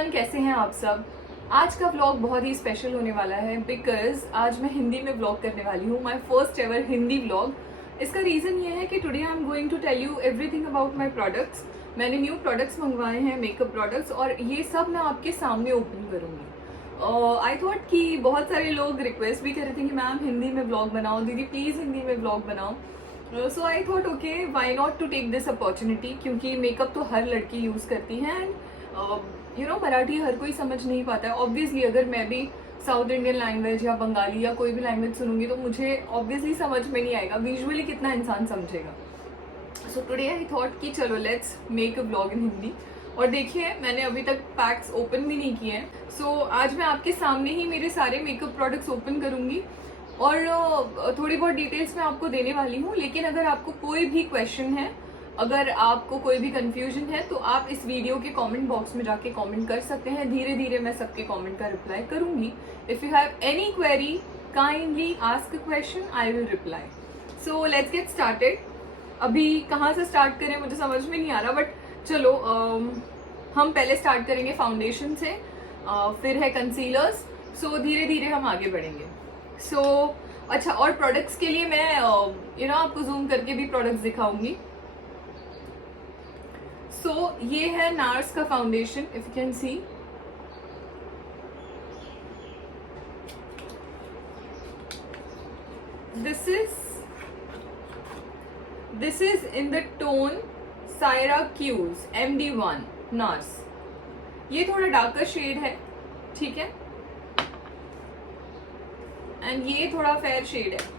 Everyone, कैसे हैं आप सब। आज का व्लॉग बहुत ही स्पेशल होने वाला है बिकॉज आज मैं हिंदी में व्लॉग करने वाली हूँ, my first ever Hindi vlog. इसका रीज़न ये है कि today I am going to tell you everything about my products. मैंने न्यू प्रोडक्ट्स मंगवाए हैं, मेकअप प्रोडक्ट्स, और ये सब मैं आपके सामने ओपन करूँगी। आई थॉट कि बहुत सारे लोग रिक्वेस्ट भी कर रहे थे कि मैम हिंदी में व्लॉग बनाओ, दीदी प्लीज़ हिंदी में व्लॉग बनाओ। So I thought okay why not to take this opportunity, क्योंकि मेकअप तो हर लड़की यूज़ करती है एंड यू नो मराठी हर कोई समझ नहीं पाता है। ऑब्वियसली अगर मैं भी साउथ इंडियन लैंग्वेज या बंगाली या कोई भी लैंग्वेज सुनूंगी तो मुझे ऑब्वियसली समझ में नहीं आएगा, विजुअली कितना इंसान समझेगा। सो टुडे आई थॉट कि चलो लेट्स मेक अ व्लॉग इन हिंदी। और देखिए मैंने अभी तक पैक्स ओपन भी नहीं किए हैं। सो आज मैं आपके सामने ही मेरे सारे मेकअप प्रोडक्ट्स ओपन करूंगी और थोड़ी बहुत डिटेल्स मैं आपको देने वाली हूँ। लेकिन अगर आपको कोई भी क्वेश्चन है, अगर आपको कोई भी कंफ्यूजन है, तो आप इस वीडियो के कमेंट बॉक्स में जाके कमेंट कर सकते हैं। धीरे धीरे मैं सबके कमेंट का रिप्लाई करूंगी। If you have any query kindly ask a question, I will reply. So let's get started. अभी कहाँ से स्टार्ट करें मुझे समझ में नहीं आ रहा, बट चलो हम पहले स्टार्ट करेंगे फाउंडेशन से, फिर है कंसीलर्स। सो धीरे धीरे हम आगे बढ़ेंगे। सो अच्छा, और प्रोडक्ट्स के लिए मैं आपको जूम करके भी प्रोडक्ट्स दिखाऊंगी। सो ये है नार्स का foundation, if you can C. This is in the tone Syracuse MD1 nurse. ये थोड़ा डार्कर शेड है, ठीक है, एंड ये थोड़ा फेयर शेड है।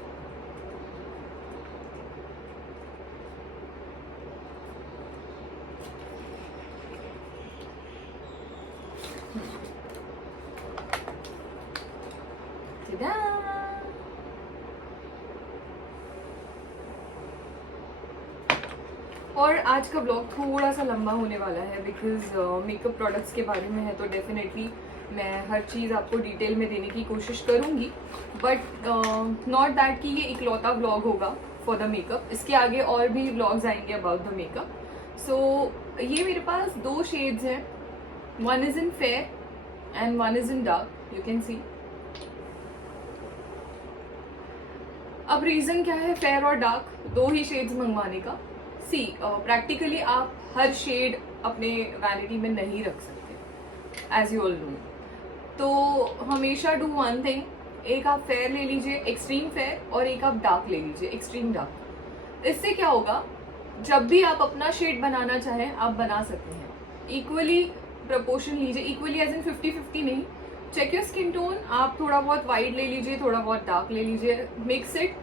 और आज का ब्लॉग थोड़ा सा लंबा होने वाला है बिकॉज मेकअप प्रोडक्ट्स के बारे में है, तो डेफिनेटली मैं हर चीज़ आपको डिटेल में देने की कोशिश करूँगी, बट नॉट दैट कि ये इकलौता ब्लॉग होगा फॉर द मेकअप। इसके आगे और भी ब्लॉग्स आएंगे अबाउट द मेकअप। सो ये मेरे पास दो शेड्स हैं, one is in fair and one is in dark, you can सी। अब रीज़न क्या है फेयर और डार्क दो ही शेड्स मंगवाने का? सी प्रैक्टिकली आप हर शेड अपने वैनिटी में नहीं रख सकते, एज यू ऑल नो। तो हमेशा डू वन थिंग, एक आप फेयर ले लीजिए एक्सट्रीम फेयर, और एक आप डार्क ले लीजिए एक्सट्रीम डार्क। इससे क्या होगा, जब भी आप अपना शेड बनाना चाहें आप बना सकते हैं। इक्वली प्रपोर्शन लीजिए, इक्वली एज इन 50-50 नहीं। चेक योर स्किन टोन, आप थोड़ा बहुत वाइट ले लीजिए, थोड़ा बहुत डार्क ले लीजिए, mix it.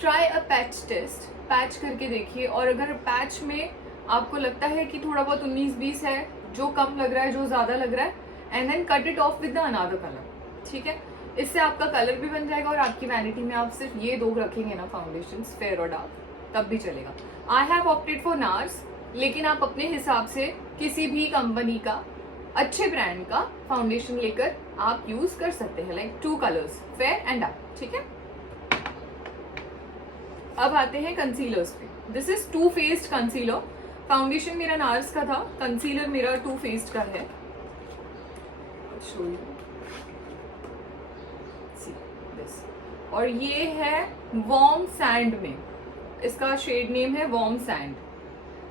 Try a patch test, patch करके देखिए, और अगर पैच में आपको लगता है कि थोड़ा बहुत 19-20 है, जो कम लग रहा है जो ज़्यादा लग रहा है, and then cut it off with the another colour, ठीक है। इससे आपका कलर भी बन जाएगा और आपकी वैनिटी में आप सिर्फ ये दो रखेंगे ना, फाउंडेशन फेयर और डार्क, तब भी चलेगा। I have opted for nurse, लेकिन आप अपने हिसाब से किसी भी कंपनी का अच्छे ब्रांड का फाउंडेशन लेकर आप यूज कर सकते हैं, like 2 colours fair and dark, ठीक है। अब आते हैं कंसीलर्स पे। This is 2 faced concealer. Foundation मेरा नार्स का था, कंसीलर मेरा 2 फेस्ड का है। शो यू सी दिस, और ये है वार्म सैंड में, इसका शेड नेम है warm sand,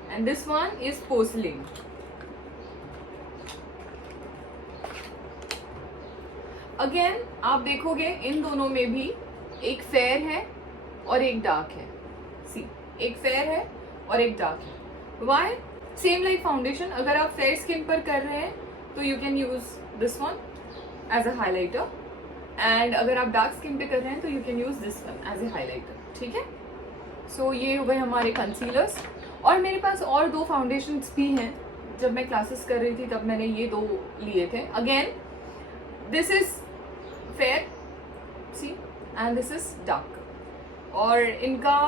and this one is porcelain. Again आप देखोगे इन दोनों में भी एक फेयर है और एक डार्क है। सी, एक फेयर है और एक डार्क है। वाई? सेम लाइक फाउंडेशन, अगर आप फेयर स्किन पर कर रहे हैं तो you can use this one as a highlighter, and अगर आप डार्क स्किन पे कर रहे हैं तो you can use this one as a highlighter, ठीक है। सो ये हो गए हमारे कंसीलर्स। और मेरे पास और 2 फाउंडेशंस भी हैं, जब मैं क्लासेस कर रही थी तब मैंने ये 2 लिए थे। Again this is fair, see, and this is dark, और इनका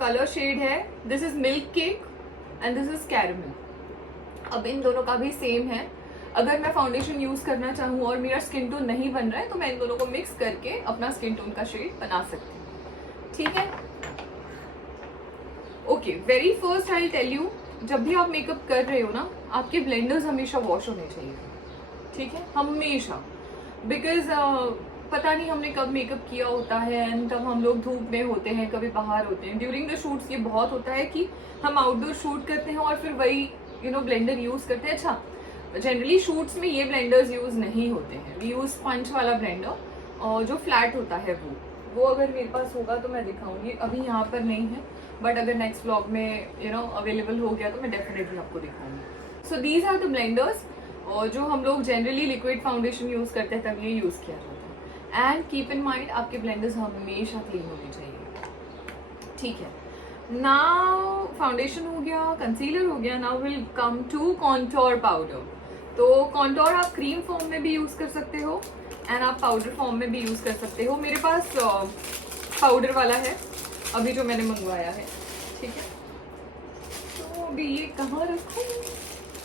कलर शेड है, this is milk cake and this is caramel. अब इन दोनों का भी सेम है। अगर मैं फाउंडेशन यूज करना चाहूँ और मेरा स्किन टोन नहीं बन रहा है तो मैं इन दोनों को मिक्स करके अपना स्किन टोन का शेड बना सकती हूँ, ठीक है। Okay, very first I tell you जब भी आप मेकअप कर रहे हो ना, आपके ब्लेंडर्स हमेशा वॉश होने चाहिए, ठीक है, हमेशा। बिकॉज पता नहीं हमने कब मेकअप किया होता है एंड तब हम लोग धूप में होते हैं, कभी बाहर होते हैं। ड्यूरिंग द शूट्स ये बहुत होता है कि हम आउटडोर शूट करते हैं और फिर वही ब्लेंडर यूज़ करते हैं। अच्छा, जनरली शूट्स में ये ब्लेंडर्स यूज़ नहीं होते हैं, वी यूज़ स्पंज वाला ब्लेंडर और जो फ्लैट होता है वो अगर मेरे पास होगा तो मैं दिखाऊंगी। अभी यहाँ पर नहीं है, बट अगर नेक्स्ट व्लॉग में अवेलेबल हो गया तो मैं डेफिनेटली आपको दिखाऊंगी। So these are the blenders, और जो हम लोग जनरली लिक्विड फाउंडेशन यूज़ करते हैं तब ये यूज़ किया जाता है। एंड कीप इन माइंड, आपके ब्लेंडर्स हमेशा क्लीन होने चाहिए, ठीक है। नाउ फाउंडेशन हो गया, कंसीलर हो गया, now will come to contour powder. तो कॉन्टोर आप क्रीम फॉर्म में भी यूज़ कर सकते हो एंड आप पाउडर फॉर्म में भी यूज़ कर सकते हो। मेरे पास पाउडर वाला है अभी जो मैंने मंगवाया है, ठीक है। तो अभी ये कहाँ रखूँ,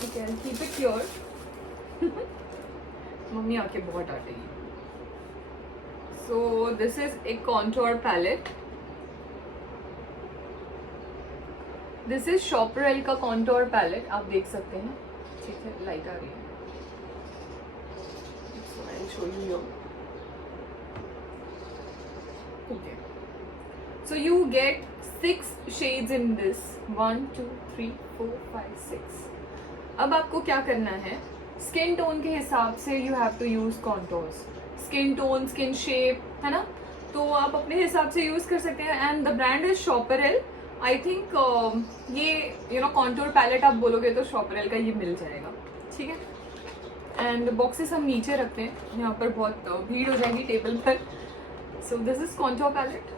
कीप इट योर मम्मी आके बहुत डांटेगी। So this is a contour palette, this is शॉपरेल का कॉन्टोर पैलेट, आप देख सकते हैं, ठीक है, लाइट आ रही है। So I'll show you here. Okay. So you get 6 shades in this. 1, 2, 3, 4, 5, 6. अब आपको क्या करना है, स्किन टोन के हिसाब से you have to use contours. Skin tone, skin shape, है ना, तो आप अपने हिसाब से यूज कर सकते हैं। एंड द ब्रांड इज शॉपरेल। आई थिंक ये कॉन्टोर पैलेट आप बोलोगे तो शॉपरेल का ये मिल जाएगा, ठीक है। एंड बॉक्सेस हम नीचे रखते हैं, यहाँ पर बहुत भीड़ हो जाएगी टेबल पर। So this is contour palette,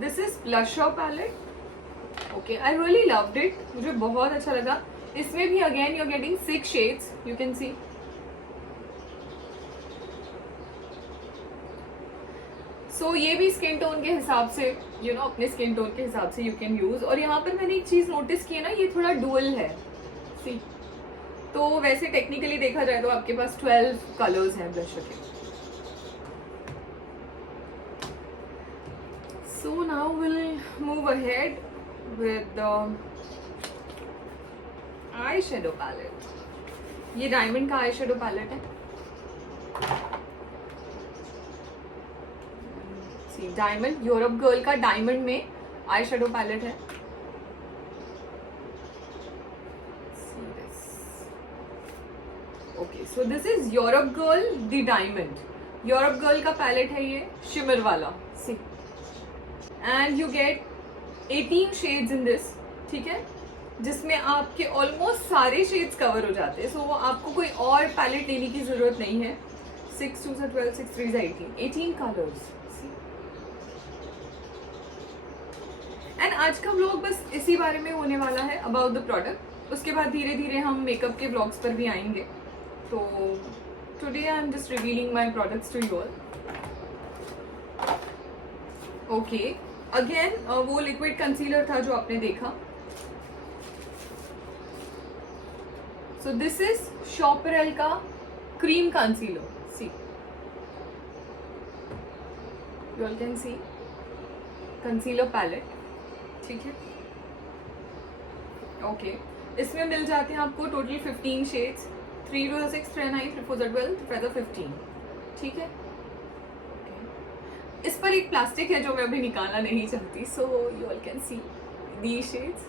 this is blusher palette. Okay, I really loved it, मुझे बहुत अच्छा लगा। इसमें भी again you are getting 6 shades, you can see. So ये भी स्किन टोन के हिसाब से अपने स्किन टोन के हिसाब से यू कैन यूज। और यहाँ पर मैंने एक चीज नोटिस की है ना, ये थोड़ा डुअल है, सी। तो वैसे टेक्निकली देखा जाए तो आपके पास 12 कलर्स हैं ब्लशर के। So now will move ahead with eye shadow palette. ये डायमंड का आई शेडो पैलेट है, सी, डायमंड, यूरोप गर्ल का डायमंड में आई शेडो पैलेट है। Okay, so this is Europe girl the diamond. Europe girl का palette है ये, shimmer वाला, see. And you get 18 shades in this, ठीक है, जिसमें आपके ऑलमोस्ट सारे शेड्स कवर हो जाते हैं। सो आपको कोई और पैलेट लेने की जरूरत नहीं है। 6 2 12, 6 3 18 कलर्स। एंड आज का व्लॉग बस इसी बारे में होने वाला है, अबाउट द प्रोडक्ट। उसके बाद धीरे धीरे हम मेकअप के व्लॉग्स पर भी आएंगे। तो today I am just revealing my products to you all. Okay, again वो लिक्विड कंसीलर था जो आपने देखा। सो दिस इज शॉपरेल का cream concealer, see, you all can see, concealer palette, ठीक है। ओके, इसमें मिल जाते हैं आपको टोटल 15 शेड्स, 3 2 6 3 9 3 4 12 3 15, ठीक है। इस पर एक प्लास्टिक है जो मैं अभी निकालना नहीं चाहती, so you all can see the shades.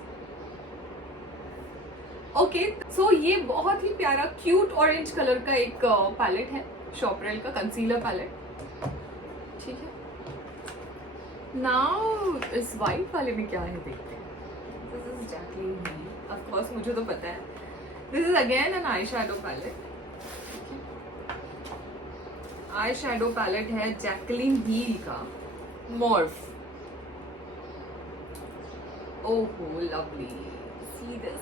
Okay, so ये बहुत ही प्यारा क्यूट ऑरेंज कलर का एक पैलेट है, शॉपरेल का कंसीलर पैलेट, ठीक है। नाउ इस वाइट वाले में क्या है देखते हैं। This is Jaclyn Hill, of course मुझे तो पता है। This is again an eye shadow palette, eye shadow palette है जैकलिन हील का, मॉर्फ। ओहो लवली, सी दिस,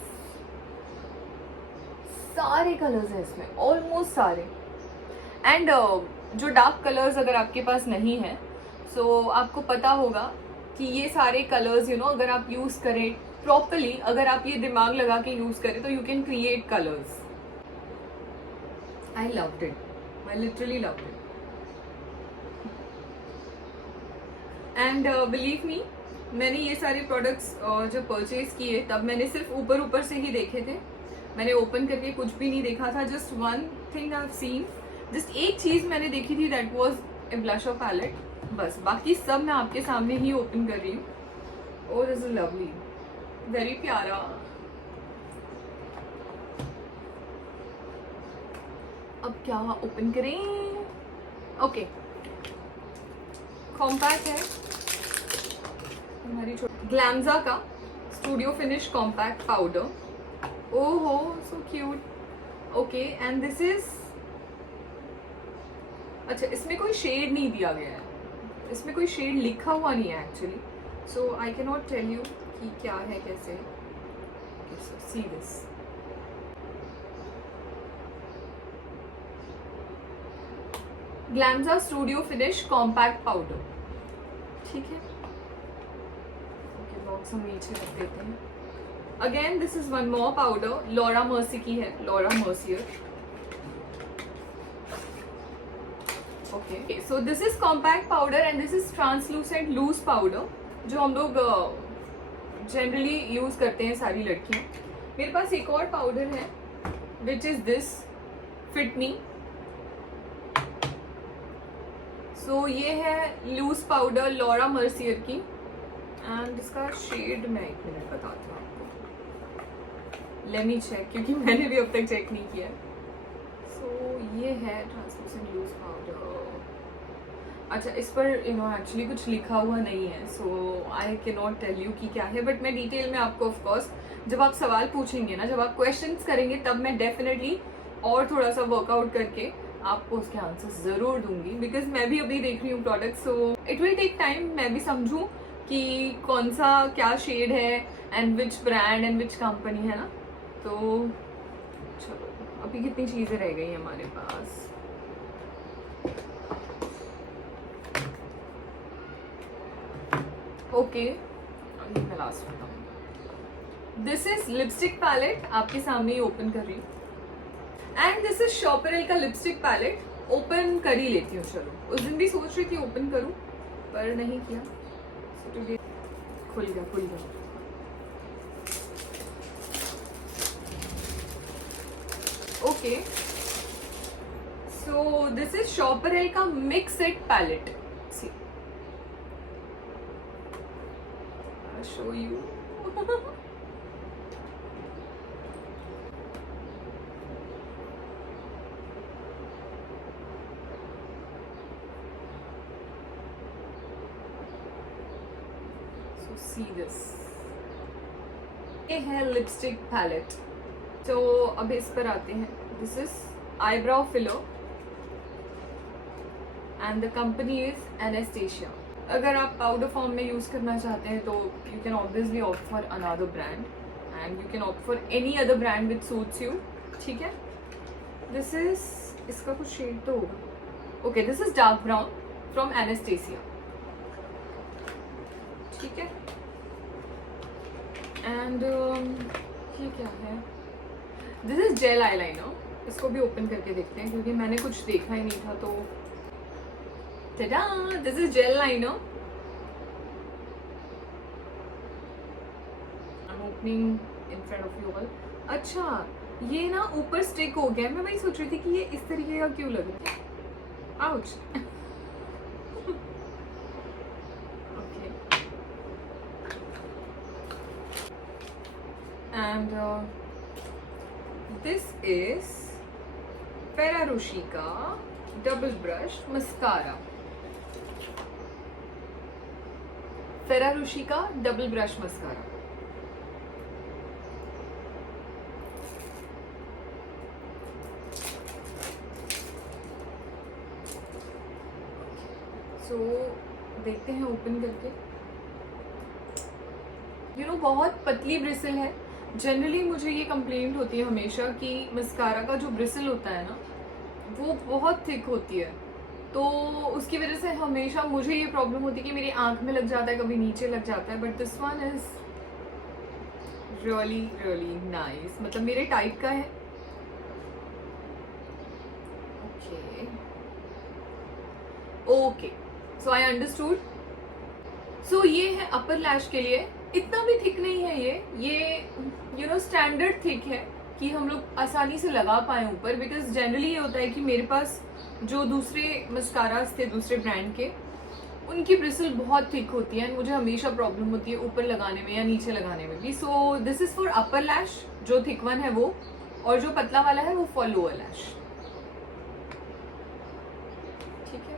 सारे कलर्स हैं इसमें, ऑलमोस्ट सारे। एंड जो डार्क कलर्स अगर आपके पास नहीं है, सो आपको पता होगा कि ये सारे कलर्स अगर आप यूज करें प्रॉपरली, अगर आप ये दिमाग लगा के यूज करें तो you can create colours. I loved it, I literally loved it. And believe me, मैंने ये सारे प्रोडक्ट्स जब परचेज किए तब मैंने सिर्फ ऊपर ऊपर से ही देखे थे, मैंने ओपन करके कुछ भी नहीं देखा था. Just one thing I have seen, just एक चीज़ मैंने देखी थी, that was a blusher palette. बस बाकी सब मैं आपके सामने ही ओपन कर रही हूँ. Oh this is lovely, very प्यारा. अब क्या ओपन करें? ओके, कॉम्पैक्ट है हमारी छोटी ग्लैमजा का स्टूडियो फिनिश कॉम्पैक्ट पाउडर. ओहो so cute. Okay and this is, अच्छा इसमें कोई शेड नहीं दिया गया है, इसमें कोई शेड लिखा हुआ नहीं है actually, so I can not tell you कि क्या है कैसे. सी दिस, ग्लैमजा स्टूडियो फिनिश कॉम्पैक्ट पाउडर. ठीक है, ओके बॉक्स हम नीचे रख देते हैं. Again this is one more powder, Laura Mercier की है, Laura Mercier. Okay so this is compact powder and this is translucent loose powder, जो हम लोग जनरली यूज करते हैं सारी लड़कियां. मेरे पास एक और पाउडर है विच इज दिस फिट मी. सो ये है लूज पाउडर लॉरा मर्सियर की, एंड इसका शेड मैं एक मिनट बताती हूँ आपको. लेट मी चेक, क्योंकि मैंने भी अब तक चेक नहीं किया. सो ये है ट्रांसलूसेंट लूज पाउडर. अच्छा इस पर एक्चुअली कुछ लिखा हुआ नहीं है, so I can not tell you कि क्या है, बट मैं डिटेल में आपको ऑफ कोर्स जब आप सवाल पूछेंगे ना, जब आप क्वेश्चंस करेंगे, तब मैं डेफिनेटली और थोड़ा सा वर्कआउट करके आपको उसके आंसर्स जरूर दूंगी, बिकॉज मैं भी अभी देख रही हूँ product, so it will take time मैं भी समझूं कि कौन सा क्या शेड है and which brand and which company है ना. तो चलो अभी कितनी चीज़ें रह गई हमारे पास. ओके अभी मैं लास्ट बताऊँ. दिस इज लिपस्टिक पैलेट, आपके सामने ही ओपन कर रही हूँ. एंड दिस इज शॉपरेल का लिपस्टिक पैलेट. ओपन कर ही लेती हूँ. चलो उस दिन भी सोच रही थी ओपन करूँ पर नहीं किया. so today खुल गया खुल गया. ओके सो दिस इज शॉपरेल का mix it palette. See I show you. See this, ये है लिपस्टिक पैलेट. तो अब इस पर आते हैं. This is eyebrow filler and the company is एनास्टेशिया. अगर आप पाउडर फॉर्म में यूज करना चाहते हैं तो you can obviously opt for another brand and you can opt for any other brand which suits you. ठीक है, दिस इज, इसका कुछ शेड तो होगा. Okay this is dark brown from एनास्टेशिया. ठीक है, एंड ये क्या है? This is jail eyeliner. इसको भी ओपन करके देखते हैं क्योंकि मैंने कुछ देखा ही नहीं था. तो टा, this is jail liner. I am opening in front of you all. अच्छा ये ना ऊपर स्टिक हो गया. मैं वही सोच रही थी कि ये इस तरीके का क्यों लग रहा है. Ouch. And this is Ferrero Rocher का double brush mascara. Ferrero Rocher का डबल ब्रश मस्कारा. सो देखते हैं ओपन करके. बहुत पतली ब्रिसल है. जनरली मुझे ये कंप्लेंट होती है हमेशा कि मस्कारा का जो ब्रिसल होता है ना वो बहुत थिक होती है, तो उसकी वजह से हमेशा मुझे ये प्रॉब्लम होती है कि मेरी आंख में लग जाता है, कभी नीचे लग जाता है. But this one is really really nice, मतलब मेरे टाइप का है. Okay so I understood. सो ये है अपर लैश के लिए। इतना भी थिक नहीं है ये स्टैंडर्ड थिक है कि हम लोग आसानी से लगा पाए ऊपर। बिकॉज जनरली ये होता है कि मेरे पास जो दूसरे मस्कारास थे दूसरे ब्रांड के, उनकी ब्रिसल बहुत थिक होती है एंड मुझे हमेशा प्रॉब्लम होती है ऊपर लगाने में या नीचे लगाने में भी। So this is for upper lash, जो थिक वन है वो, और जो पतला वाला है वो फॉर लोअर लैश। ठीक है।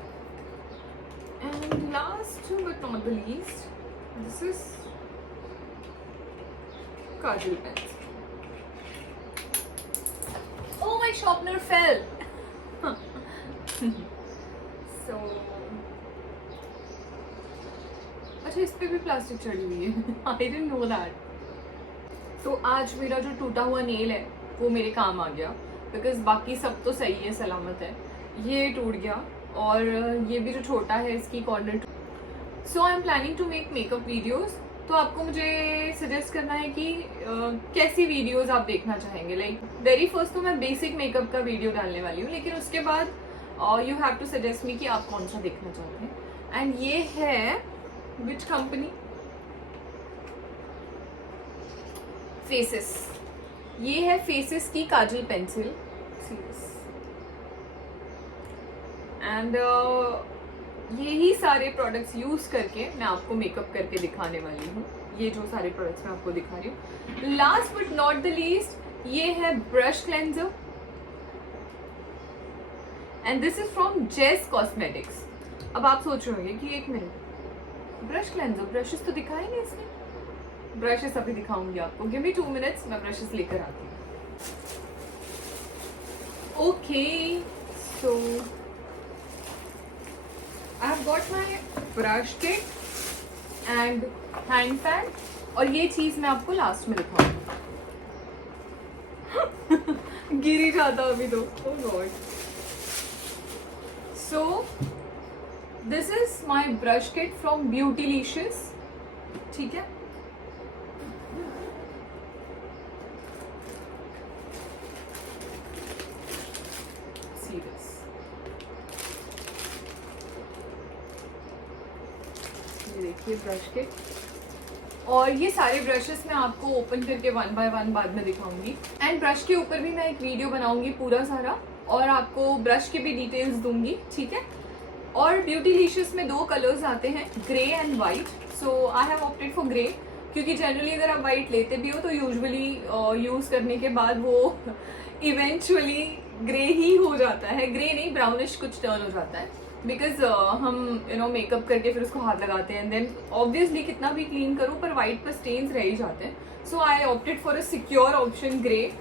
And last but not the least, this is Kajal pencil. Oh, my sharpener fell. So, अच्छा इस पे भी प्लास्टिक चढ़ी हुई है। I didn't know that. तो आज मेरा जो टूटा हुआ नेल है वो मेरे काम आ गया, बिकॉज बाकी सब तो सही है, सलामत है। ये टूट गया और ये भी जो छोटा है इसकी corner. So I am planning to make makeup videos. तो आपको मुझे सजेस्ट करना है कि कैसी वीडियोस आप देखना चाहेंगे। लाइक वेरी फर्स्ट तो मैं बेसिक मेकअप का वीडियो डालने वाली हूँ, लेकिन उसके बाद you have to suggest me कि आप कौन सा देखना चाहते हैं। एंड ये है विच कंपनी, फेसेस। ये है फेसेस की काजल पेंसिल सीरीज। एंड यही सारे प्रोडक्ट्स यूज करके मैं आपको मेकअप करके दिखाने वाली हूँ। ये जो सारे प्रोडक्ट्स मैं आपको दिखा रही हूँ। Last but not the least, ये है brush cleanser and this is from जेस कॉस्मेटिक्स। अब आप सोच रहे होंगे कि एक मिनट, ब्रश क्लेंजर, ब्रशेस तो दिखाए नहीं इसमें। ब्रशेस अभी दिखाऊंगी आपको, गिव मी 2 मिनट्स, मैं ब्रशेस लेकर आती हूँ। Okay, so I have got my brush kit and hand fan, और ये चीज मैं आपको लास्ट में दिखाऊंगी। गिर ही जाता अभी तो। Oh God. So this is my brush kit from Beautylicious। ठीक है। See this। देखिए ब्रश किट, और ये सारे ब्रशेस मैं आपको ओपन करके 1 बाय 1 बाद में दिखाऊंगी। एंड ब्रश के ऊपर भी मैं एक वीडियो बनाऊंगी पूरा सारा, और आपको ब्रश के भी डिटेल्स दूंगी। ठीक है। और ब्यूटीलिशियस में 2 कलर्स आते हैं, grey and white. So I have opted for grey, क्योंकि जनरली अगर आप वाइट लेते भी हो तो यूजुअली यूज करने के बाद वो इवेंचुअली ग्रे ही हो जाता है। ग्रे नहीं, ब्राउनिश कुछ टर्न हो जाता है, बिकॉज हम मेकअप करके फिर उसको हाथ लगाते हैं, देन ऑब्वियसली कितना भी क्लीन करो पर वाइट पर स्टेन्स रह ही जाते हैं। So I opted for a secure option grey.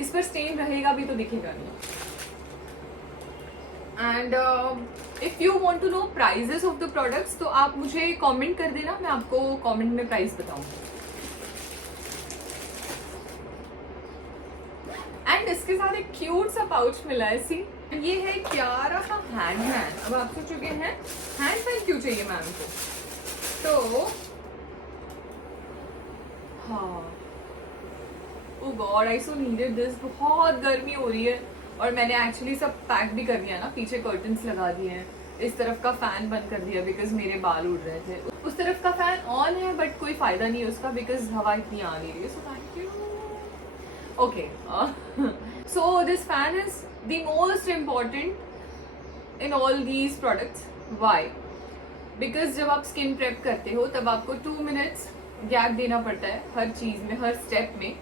इस पर स्टेन रहेगा भी तो दिखेगा नहीं। And if you want to know prices of the products, तो आप मुझे कमेंट कर देना, मैं आपको कमेंट में प्राइस बताऊंगी। एंड इसके साथ एक क्यूट सा पाउच मिला है। सी, ये है प्यारा सा हैंड फैन। अब आप सोचोगे हैं हैंड फैन क्यों चाहिए मैम को, तो हाँ, oh God, I so needed this. बहुत गर्मी हो रही है और मैंने एक्चुअली सब पैक भी कर दिया ना, पीछे कर्टन्स लगा दिए हैं, इस तरफ का फैन बंद कर दिया बिकॉज मेरे बाल उड़ रहे थे। उस तरफ का फैन ऑन है बट कोई फायदा नहीं है उसका, बिकॉज हवा इतनी आ नहीं रही है। सो thank you. Okay, so this fan is the most important in all these products. Why? Because जब आप स्किन प्रेप करते हो तब आपको 2 मिनट्स गैप देना पड़ता है हर चीज में, हर स्टेप में।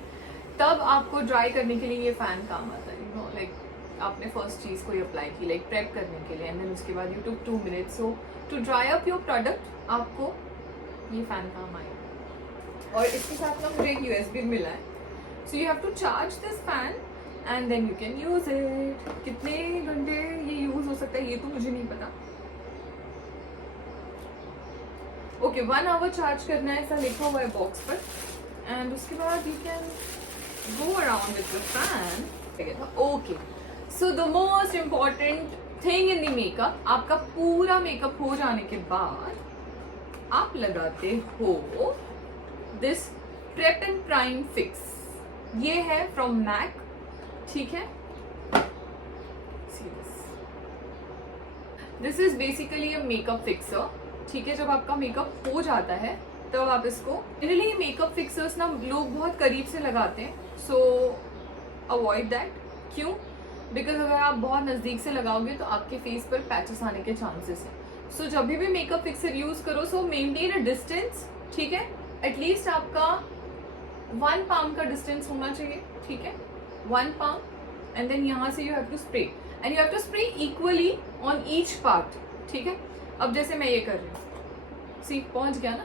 तब आपको ड्राई करने के लिए ये फैन काम आता है। लाइक आपने फर्स्ट चीज को अप्लाई की लाइक प्रेप करने के लिए, एंड देन उसके बाद you took 2 minutes. So to dry up your product आपको ये फैन काम आएगा। और इसके साथ ना मुझे एक USB मिला है। So you have to charge this fan and then you can use it. कितने घंटे ये यूज हो सकता है ये तो मुझे नहीं पता। ओके, 1 आवर चार्ज करना है ऐसा लिखा हुआ है बॉक्स पर, एंड उसके बाद you can go around with the fan. Okay, so the most important thing in the makeup, आपका पूरा मेकअप हो जाने के बाद आप लगाते हो this prep and prime fix। ये है फ्रॉम मैक। ठीक है। This is basically a makeup fixer. ठीक है, जब आपका मेकअप हो जाता है तब आप इसको, जनरली मेकअप फिक्सर्स ना लोग बहुत करीब से लगाते हैं, सो अवॉइड दैट। क्यों? बिकॉज अगर आप बहुत नज़दीक से लगाओगे तो आपके फेस पर पैचेस आने के चांसेस हैं। सो जब भी मेकअप फिक्सर यूज करो, सो मेंटेन अ डिस्टेंस, ठीक है, एटलीस्ट आपका 1 palm का डिस्टेंस होना चाहिए, ठीक है, 1 palm, एंड देन यहाँ से you have to spray and you have to spray equally on each part, ठीक है। अब जैसे मैं ये कर रही हूँ, सी पहुंच गया ना।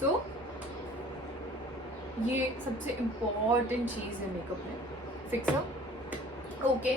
सो ये सबसे इम्पॉर्टेंट चीज़ है मेकअप में, फिक्सर। ओके,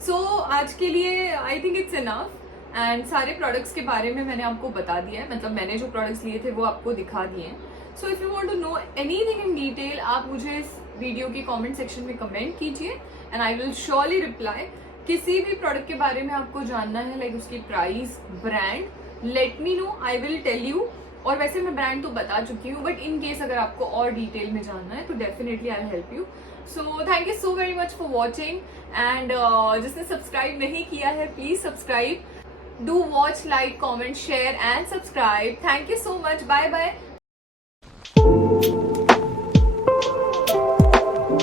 सो आज के लिए I think it's enough and सारे प्रोडक्ट्स के बारे में मैंने आपको बता दिया है, मतलब मैंने जो प्रोडक्ट्स लिए थे वो आपको दिखा दिए हैं। So if you want to know anything in detail, आप मुझे इस वीडियो के कमेंट सेक्शन में कमेंट कीजिए and I will surely reply. किसी भी प्रोडक्ट के बारे में आपको जानना है, लाइक उसकी price, brand, let me know, I will tell you. और वैसे मैं ब्रांड तो बता चुकी हूँ, बट इन केस अगर आपको और डिटेल में जानना है तो definitely I help you. So thank you so very much for watching and जिसने सब्सक्राइब नहीं किया है please subscribe, do watch, like, comment, share and subscribe. Thank you so much, bye bye.